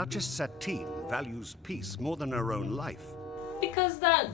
Duchess Satine values peace more than her own life. Because that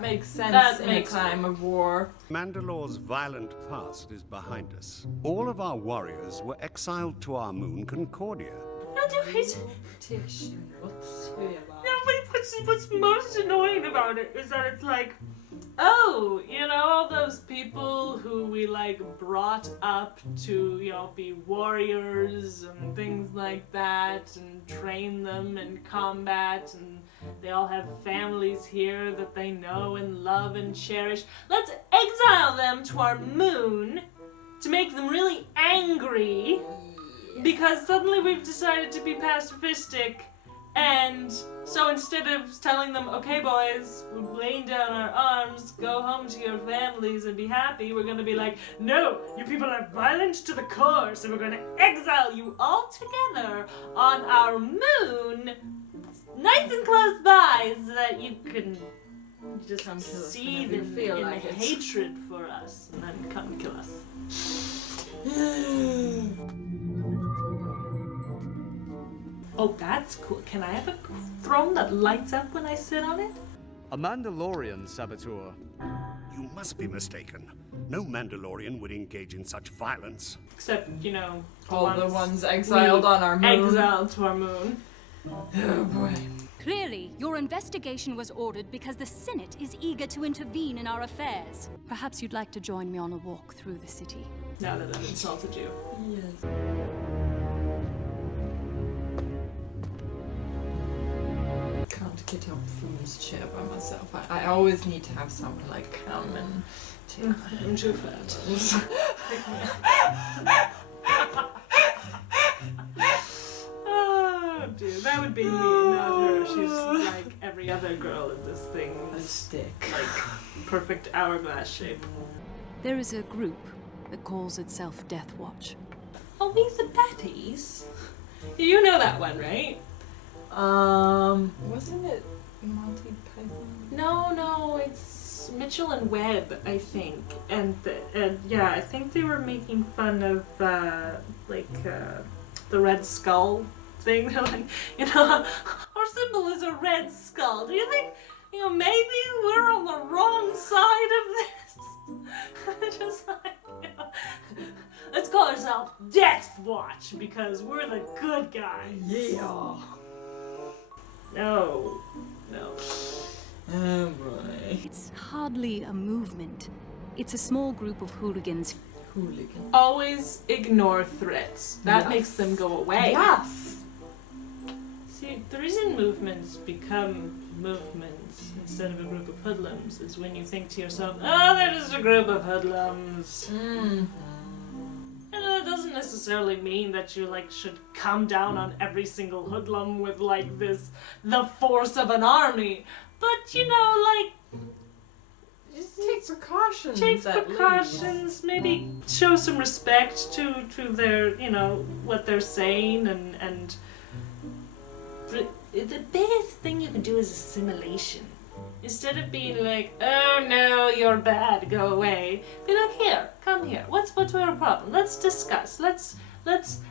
makes sense That in makes a time of war. Mandalore's violent past is behind us. All of our warriors were exiled to our moon, Concordia. What's most annoying about it is that it's like, oh, you know, all those people who we like brought up to, you know, be warriors and things like that, and train them in combat, and they all have families here that they know and love and cherish. Let's exile them to our moon to make them really angry because suddenly we've decided to be pacifistic. And so instead of telling them, okay boys, we're laying down our arms, go home to your families and be happy, we're gonna be like, no, you people are violent to the core, so we're gonna exile you all together on our moon, nice and close by, so that you can just Come kill us see whenever you the feel like it. hatred for us, and then come kill us. Oh, that's cool. Can I have a throne that lights up when I sit on it? A Mandalorian saboteur. You must be mistaken. No Mandalorian would engage in such violence. Except, you know, All the ones exiled on our moon. Exiled to our moon. Oh boy. Clearly, your investigation was ordered because the Senate is eager to intervene in our affairs. Perhaps you'd like to join me on a walk through the city. Now that I've insulted you. Yes. Can't get up from this chair by myself. I always need to have someone like come and take my I'm too fat. Oh, dude. That would be me, not her. She's like every other girl in this thing. a stick. Like, perfect hourglass shape. There is a group that calls itself Death Watch. Oh, we the Betties? You know that one, right? Wasn't it Monty Python? No, it's Mitchell and Webb, I think. And yeah, I think they were making fun of, the Red Skull thing. They're like, you know, our symbol is a red skull. Do you think, you know, maybe we're on the wrong side of this? Just like, you know, let's call ourselves Death Watch because we're the good guys. Yeah. No. Oh boy. It's hardly a movement. It's a small group of hooligans. Hooligan. Always ignore threats. That Yes. makes them go away. Yes. See, the reason movements become movements instead of a group of hoodlums is when you think to yourself, oh, they're just a group of hoodlums. Mm-hmm. And that doesn't necessarily mean that you like should come down on every single hoodlum with like this, the force of an army. But you know, like, Just take precautions. take at precautions, least. maybe show some respect to their, you know, what they're saying, and the biggest thing you can do is assimilation. Instead of being like, oh no, you're bad, go away, be like, here, come here. What's our problem? Let's discuss. Let's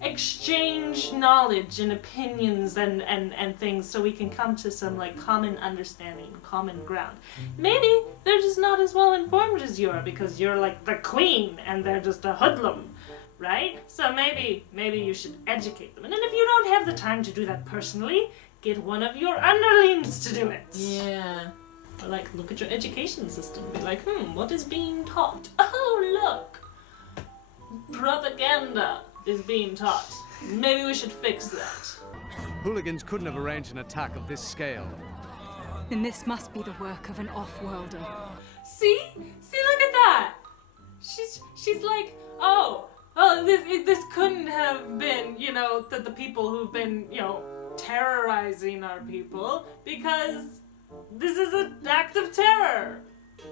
exchange knowledge and opinions and things so we can come to some like common understanding, common ground. Maybe they're just not as well informed as you are because you're like the queen and they're just a hoodlum, right? So maybe you should educate them. And then if you don't have the time to do that personally, get one of your underlings to do it. Yeah. Or like, look at your education system. Be like, what is being taught? Oh, look! Propaganda is being taught. Maybe we should fix that. Hooligans couldn't have arranged an attack of this scale. Then this must be the work of an off-worlder. See, look at that! She's like, this couldn't have been, you know, the people who've been, you know, terrorizing our people because this is an act of terror.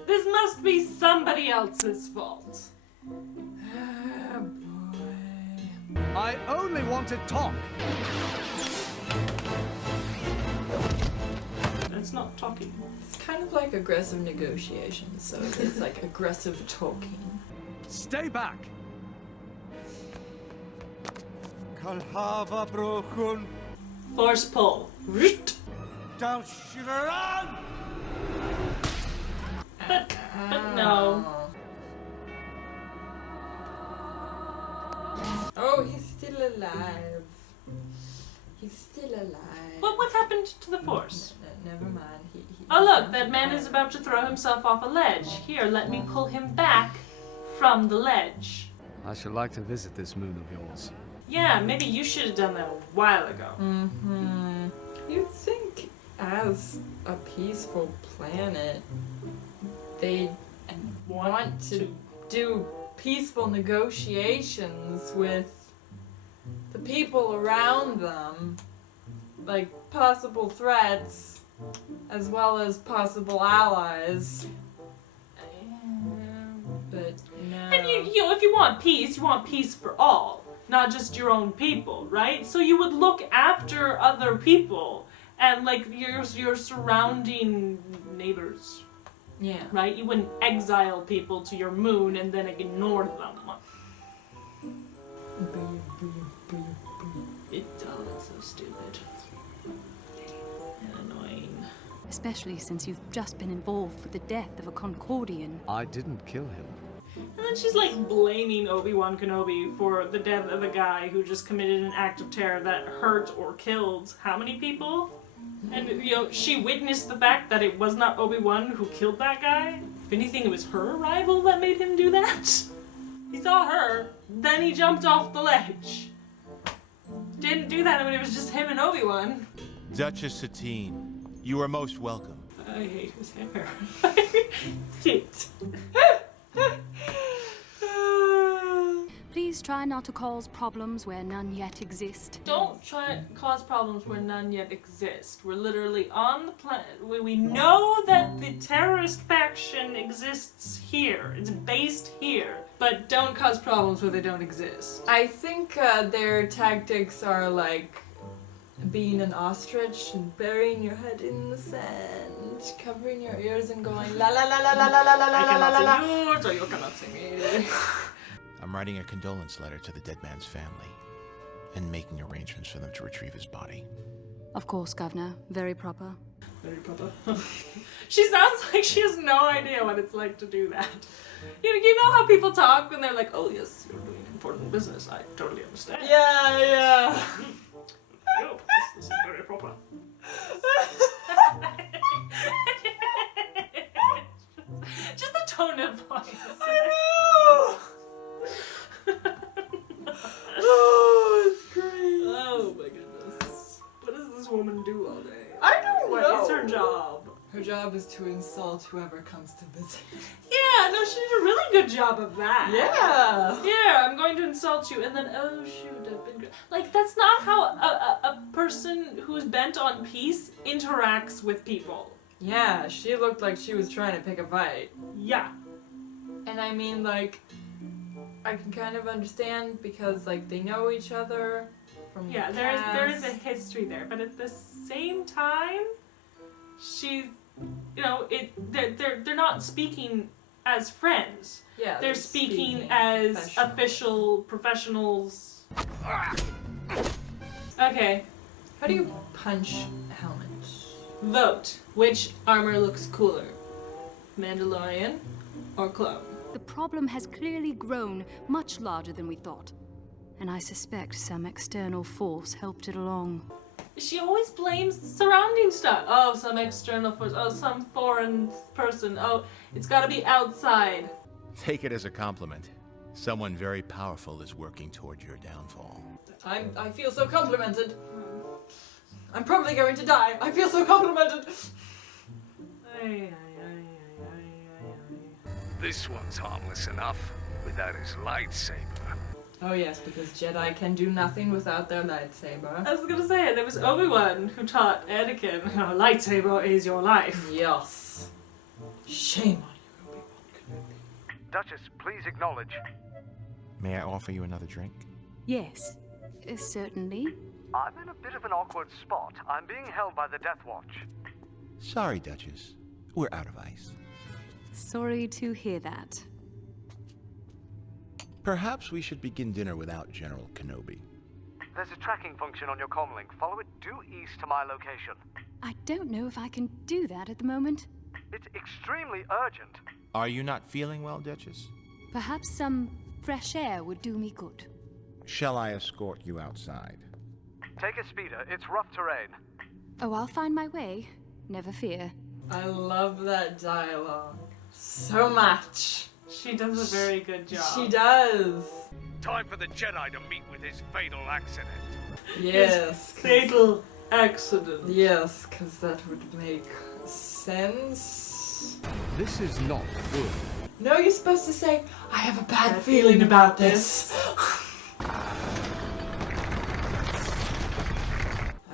This must be somebody else's fault. Oh boy. I only wanted talk. That's not talking. It's kind of like aggressive negotiations, so it's like aggressive talking. Stay back. Force pull. Don't shoot around! But no. Oh, he's still alive. He's still alive. What happened to the Force? Never mind. Oh look, that man is about to throw himself off a ledge. Here, let me pull him back from the ledge. I should like to visit this moon of yours. Yeah, maybe you should have done that a while ago. Mm-hmm. You'd think as a peaceful planet, they'd want to do peaceful negotiations with the people around them, like possible threats as well as possible allies. But no. And you know, if you want peace for all, not just your own people, right? So you would look after other people and like your surrounding neighbors. Yeah. Right? You wouldn't exile people to your moon and then ignore them. It's so stupid. And annoying. Especially since you've just been involved with the death of a Concordian. I didn't kill him. And then she's like blaming Obi-Wan Kenobi for the death of a guy who just committed an act of terror that hurt or killed how many people? And, you know, she witnessed the fact that it was not Obi-Wan who killed that guy. If anything, it was her rival that made him do that. He saw her, then he jumped off the ledge. Didn't do that when it was just him and Obi-Wan. Duchess Satine, you are most welcome. I hate his hair. Shit. Please try not to cause problems where none yet exist. Don't try to cause problems where none yet exist. We're literally on the planet. We know that the terrorist faction exists here. It's based here. But don't cause problems where they don't exist. I think their tactics are like being an ostrich and burying your head in the sand, covering your ears and going la la la la la la la la la la la la. Yours or you cannot see me. I'm writing a condolence letter to the dead man's family and making arrangements for them to retrieve his body. Of course, Governor. Very proper. Very proper. She sounds like she has no idea what it's like to do that. You know how people talk when they're like, oh yes, you're doing important business. I totally understand. Yeah. Oh, this is very proper. Just the tone of voice. I know. Oh, it's great. Oh my goodness. What does this woman do all day? I don't know. What is her job? Her job is to insult whoever comes to visit. Yeah, no, she did a really good job of that. Yeah. Yeah, I'm going to insult you, and then, oh shoot, I've been... Like, that's not how a person who's bent on peace interacts with people. Yeah, she looked like she was trying to pick a fight. Yeah. And I mean, like, I can kind of understand because, like, they know each other from Yeah, the there is past. a history there, but at the same time, she's, you know, they're not speaking as friends. Yeah, They're speaking as official professionals. Okay, How do you punch a helmet? vote. Which armor looks cooler? Mandalorian or clone? The problem has clearly grown much larger than we thought. And I suspect some external force helped it along. She always blames surrounding stuff. Oh, some external force. Oh, some foreign person. Oh, it's gotta be outside. Take it as a compliment. Someone very powerful is working toward your downfall. I feel so complimented. I'm probably going to die. I feel so complimented. This one's harmless enough, without his lightsaber. Oh yes, because Jedi can do nothing without their lightsaber. I was gonna say it. It was Obi-Wan who taught Anakin, a lightsaber is your life. Yes. Shame on you, Obi-Wan Kenobi. Duchess, please acknowledge. May I offer you another drink? Yes, certainly. I'm in a bit of an awkward spot. I'm being held by the Death Watch. Sorry, Duchess. We're out of ice. Sorry to hear that. Perhaps we should begin dinner without General Kenobi. There's a tracking function on your comlink. Follow it due east to my location. I don't know if I can do that at the moment. It's extremely urgent. Are you not feeling well, Duchess? Perhaps some fresh air would do me good. Shall I escort you outside? Take a speeder. It's rough terrain. Oh, I'll find my way. Never fear. I love that dialogue so much. She does a very good job. She does. Time for the Jedi to meet with his fatal accident. Yes. Fatal accident. Yes, because that would make sense. This is not good. No, you're supposed to say, I have a bad feeling about this. I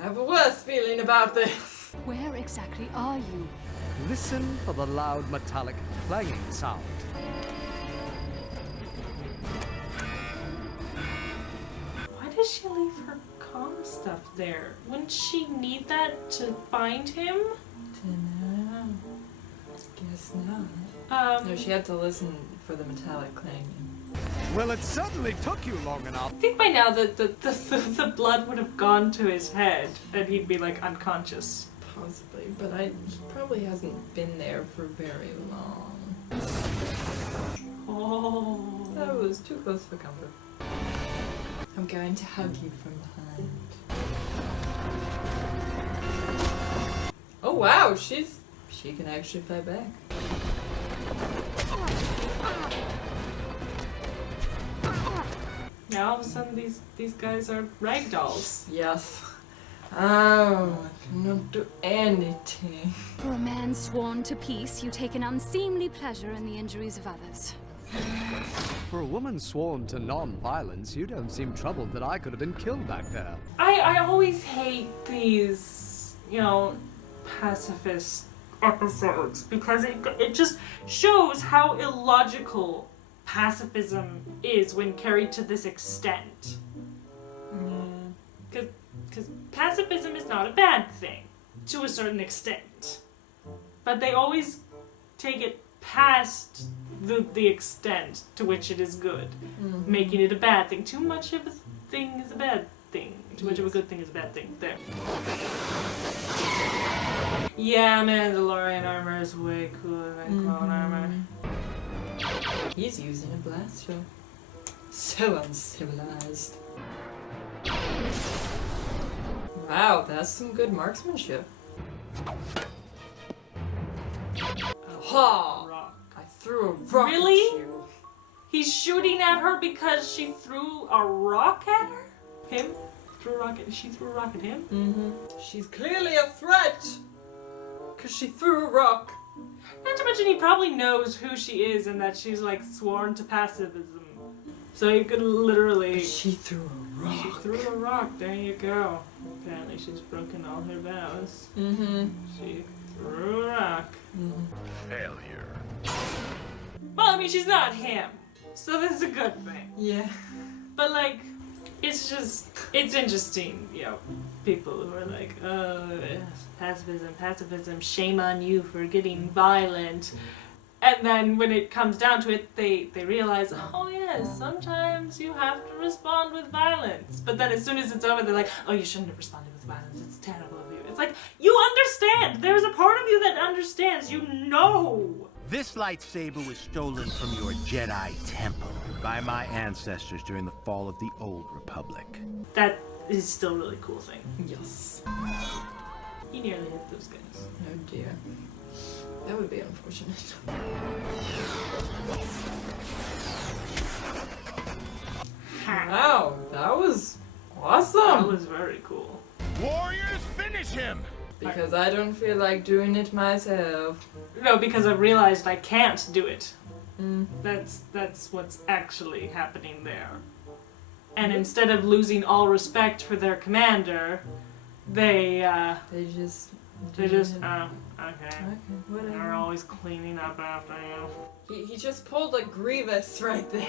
have a worse feeling about this. Where exactly are you? Listen for the loud metallic clanging sound. Why does she leave her comm stuff there? Wouldn't she need that to find him? Dunno. Guess not. No, she had to listen for the metallic clanging. Well, it certainly took you long enough. I think by now the blood would have gone to his head and he'd be like unconscious. Possibly, but he probably hasn't been there for very long. Oh. That was too close for comfort. I'm going to hug you from behind. Oh wow, she can actually fight back. Now all of a sudden these guys are ragdolls. Yes. Oh, I cannot do anything. For a man sworn to peace, you take an unseemly pleasure in the injuries of others. For a woman sworn to non-violence, you don't seem troubled that I could have been killed back there. I always hate these, pacifist episodes because it just shows how illogical pacifism is when carried to this extent. Because pacifism is not a bad thing, to a certain extent. But they always take it past the extent to which it is good, making it a bad thing. Too much of a thing is a bad thing. Too much of a good thing is a bad thing. There. Yeah, Mandalorian armor is way cooler than clone armor. He's using a blaster. So uncivilized. Wow, that's some good marksmanship. Ha! Rock. I threw a rock Really? at you. He's shooting at her because she threw a rock at her? Him? Threw a rock at she threw a rock at him? Mm-hmm. She's clearly a threat! Because she threw a rock. Not to mention he probably knows who she is and that she's like sworn to pacifism. So he could literally... She threw a rock. She threw a rock, there you go. Apparently she's broken all her vows. Mm-hmm. She threw a rock. Failure. Well, I mean, she's not him. So that's a good thing. Yeah. But like, it's interesting, people who are like, oh, pacifism, shame on you for getting violent. And then when it comes down to it, they realize, oh yes, sometimes you have to respond with violence. But then as soon as it's over, they're like, oh, you shouldn't have responded with violence. It's terrible of you. It's like, you understand. There's a part of you that understands. You know. This lightsaber was stolen from your Jedi temple by my ancestors during the fall of the Old Republic. That is still a really cool thing. Yes. He nearly hit those guys. Oh dear. That would be unfortunate. Wow, that was awesome! That was very cool. Warriors, finish him! Because I don't feel like doing it myself. No, because I realized I can't do it. That's what's actually happening there. And instead of losing all respect for their commander, they just okay. Okay, whatever. They're always cleaning up after you. He just pulled a Grievous right there.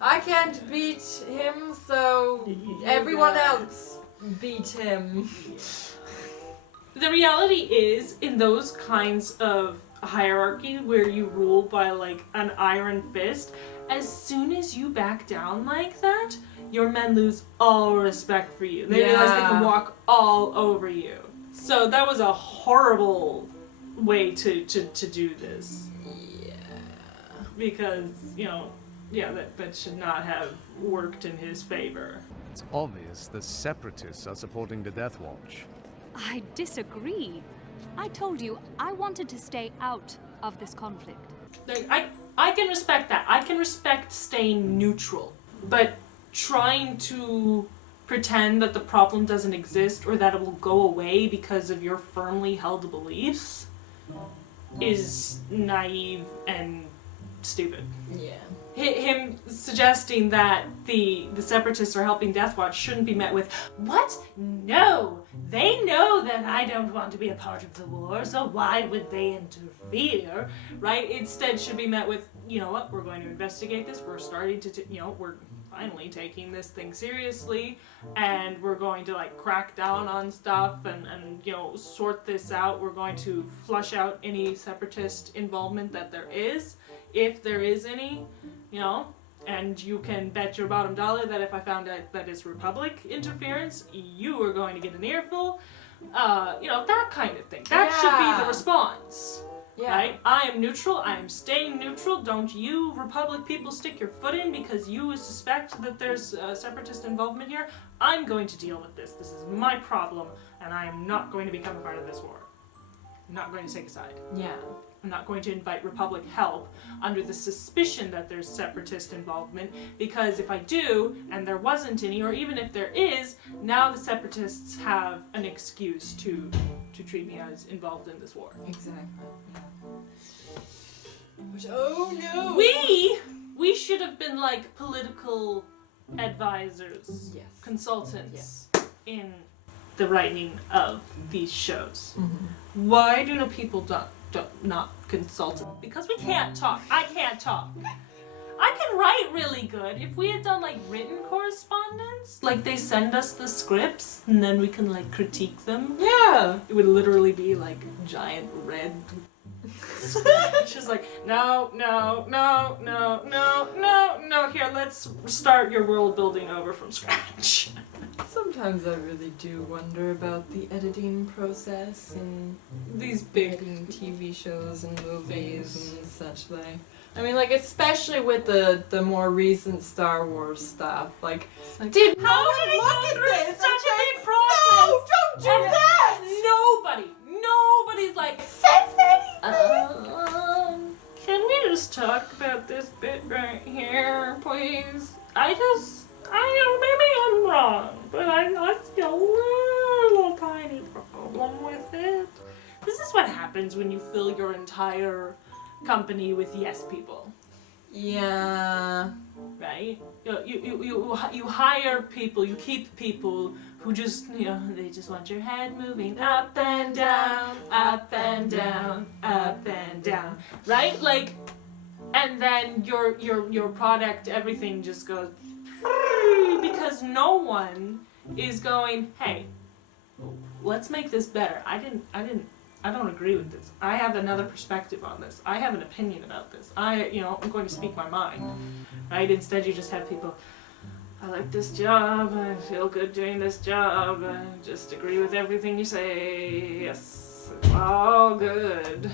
I can't beat him, so everyone else beat him. The reality is, in those kinds of hierarchy where you rule by like an iron fist, as soon as you back down like that, your men lose all respect for you. They realize they can walk all over you. So that was a horrible way to do this. Yeah. Because, you know, yeah, that should not have worked in his favor. It's obvious the Separatists are supporting the Death Watch. I disagree. I told you I wanted to stay out of this conflict. Like, I can respect that. I can respect staying neutral. But trying to pretend that the problem doesn't exist or that it will go away because of your firmly held beliefs is naive and stupid. Yeah. Him suggesting that the Separatists are helping Death Watch shouldn't be met with, what? No! They know that I don't want to be a part of the war, so why would they interfere? Right? Instead should be met with, you know what, we're going to investigate this, we're starting to, we're finally taking this thing seriously, and we're going to like crack down on stuff and sort this out. We're going to flush out any Separatist involvement that there is, if there is any, and you can bet your bottom dollar that if I found out that it's Republic interference, you are going to get an earful. That kind of thing. That should be the response. Yeah. Right? I am neutral. I am staying neutral. Don't you Republic people stick your foot in because you suspect that there's Separatist involvement here. I'm going to deal with this. This is my problem, and I am not going to become a part of this war. I'm not going to take a side. Yeah. I'm not going to invite Republic help under the suspicion that there's Separatist involvement, because if I do, and there wasn't any, or even if there is, now the Separatists have an excuse to treat me as involved in this war. Exactly. Yeah. Which, oh no! We should have been like political advisors, yes, consultants in the writing of these shows. Mm-hmm. Why do no people not consult? Because we can't talk. I can't talk. I can write really good. If we had done like written correspondence, like they send us the scripts and then we can like critique them. Yeah. It would literally be like giant red just like, no, here, let's start your world building over from scratch. Sometimes I really do wonder about the editing process in these big editing TV shows and movies and such like. I mean, like, especially with the more recent Star Wars stuff, like did how did it go through such a big process? No, don't do that! Nobody's like, says anything! Can we just talk about this bit right here, please? Maybe I'm wrong, but I see a little tiny problem with it. This is what happens when you fill your entire company with yes people. Yeah. Right? You hire people, you keep people who just, they just want your head moving up and down, up and down, up and down. Right? Like, and then your product, everything just goes because no one is going, hey, let's make this better. I don't agree with this. I have another perspective on this. I have an opinion about this. I'm going to speak my mind. Right? Instead, you just have people, I like this job, I feel good doing this job, I just agree with everything you say. Yes, it's all good.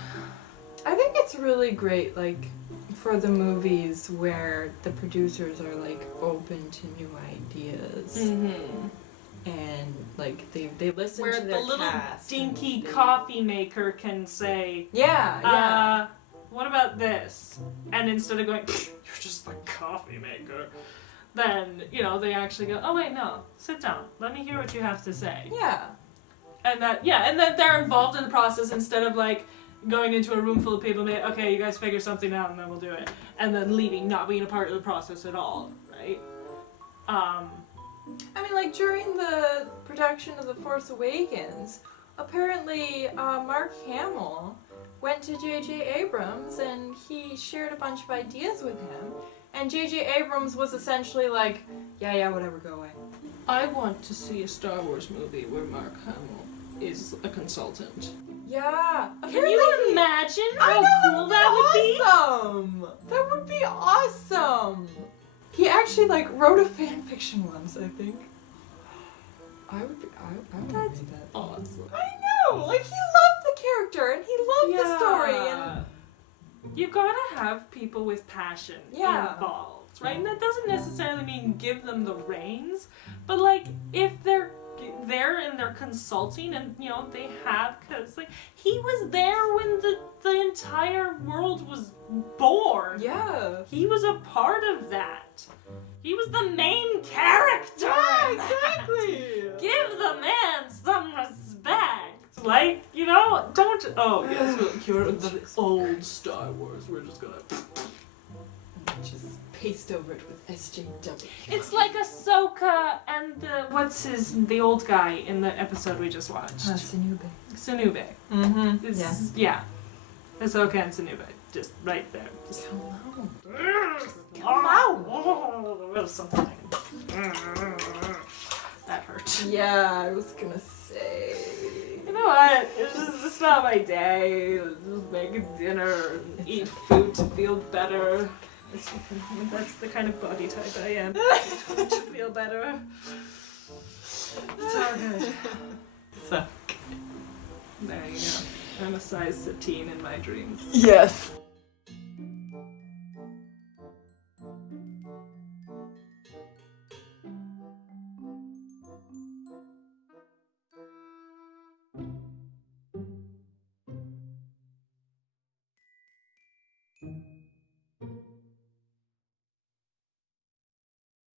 I think it's really great, like, for the movies where the producers are, like, open to new ideas. Mm-hmm. And, like, they listen where to their the little cast dinky coffee maker can say, yeah. What about this? And instead of going, you're just the coffee maker, then, they actually go, oh wait, no, sit down. Let me hear what you have to say. Yeah. And then they're involved in the process instead of like going into a room full of people and be, okay, you guys figure something out and then we'll do it. And then leaving, not being a part of the process at all, right? I mean, like, during the production of The Force Awakens, apparently Mark Hamill went to J.J. Abrams and he shared a bunch of ideas with him. And J.J. Abrams was essentially like, yeah, whatever, go away. I want to see a Star Wars movie where Mark Hamill is a consultant. Yeah. Can you imagine how cool that would be? Awesome. That would be awesome. He actually like wrote a fan fiction once, I think. I would read that. Awesome. I know. Like he loved the character and he loved the story and you gotta have people with passion involved, right? And that doesn't necessarily mean give them the reins, but like if they're there and they're consulting and they have, because like he was there when the entire world was born. Yeah. He was a part of that. He was the main character. Yeah, exactly. Give the man some respect. Like, don't. Oh, yes, you're the old Star Wars. We're just gonna. Just paste over it with SJW. It's like Ahsoka and the old guy in the episode we just watched. Sunube. Mm-hmm. It's, yeah. Ahsoka and Sunube. Just right there. Just come out. Oh, something. That hurt. Yeah, I was gonna say. You know what? It's not my day. Just make dinner and eat food to feel better. That's the kind of body type I am. To feel better. It's all good. So, there you go. I'm a size 13 in my dreams. Yes.